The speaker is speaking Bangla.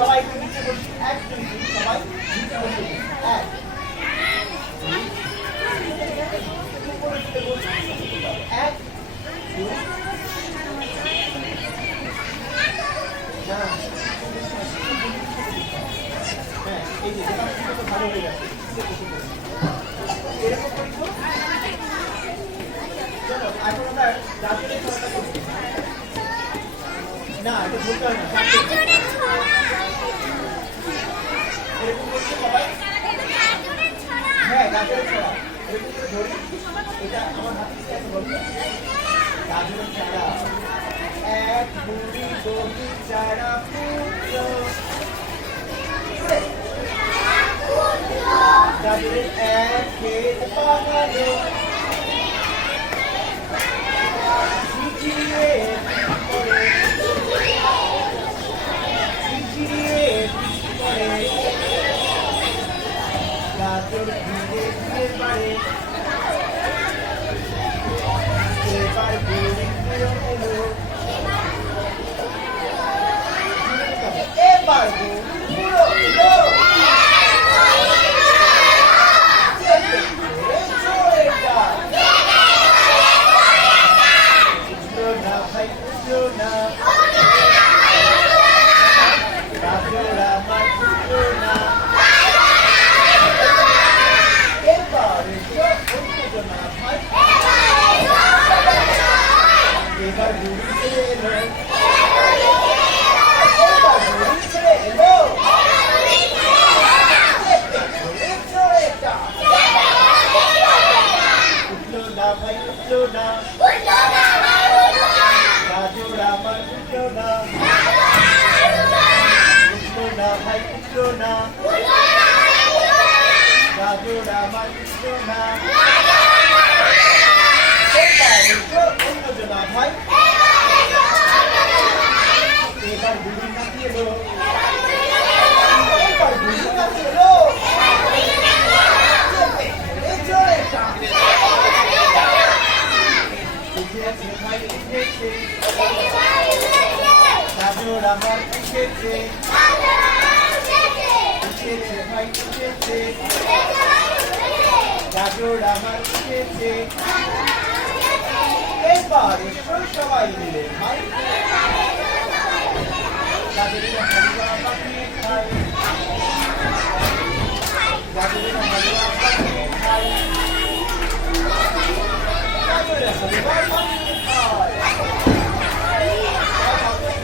সবাই নিচে বসে এক দুই তিন সবাই নিচে বসে এক এক দুই হ্যাঁ এই যে ভালো হয়ে গেছে এরকম করি তো চলো এখন আমরা রাজুরের খেলাটা করছি না এটা বলতে হয় না এরকম করছে সবাই হ্যাঁ গাজরের ছড়া এরকম করে ধরি এটা আমার হাতে এক বলতে গাজরের ছড়া এক বুড়ি বড়ি চারা পুত্র গাজরের এক ক্ষেত বাগানে ঝিঝিয়ে পড়ে গাজর ধীরে ধীরে বাড়ে এবার বুড়ি এলো এবার বুড়ো এলো না ভাই উঠলো না গাজর আমার উঠলো না এবার বুড়ি ছেড়ে এলো এবার বুড়ি ছেড়ে এলো উঠলো না ভাই উঠলো না গাজর আমার উঠলো না উঠলো না ভাই উঠলো না গাজর আমার উঠলো না ভাই এবার বুড়ি নাকি এলো এবার বুড়ি নাকি এলো ভাই উঠেছে গাজর আমার উঠেছে উঠেছে ভাই উঠেছে গাজর আমার উঠেছে এবার এসো সবাই মিলে ভাই গাজরের হালুয়া পাঠিয়ে খাই গাজরের হালুয়া পাঠিয়ে খাই গাজরের হালুয়া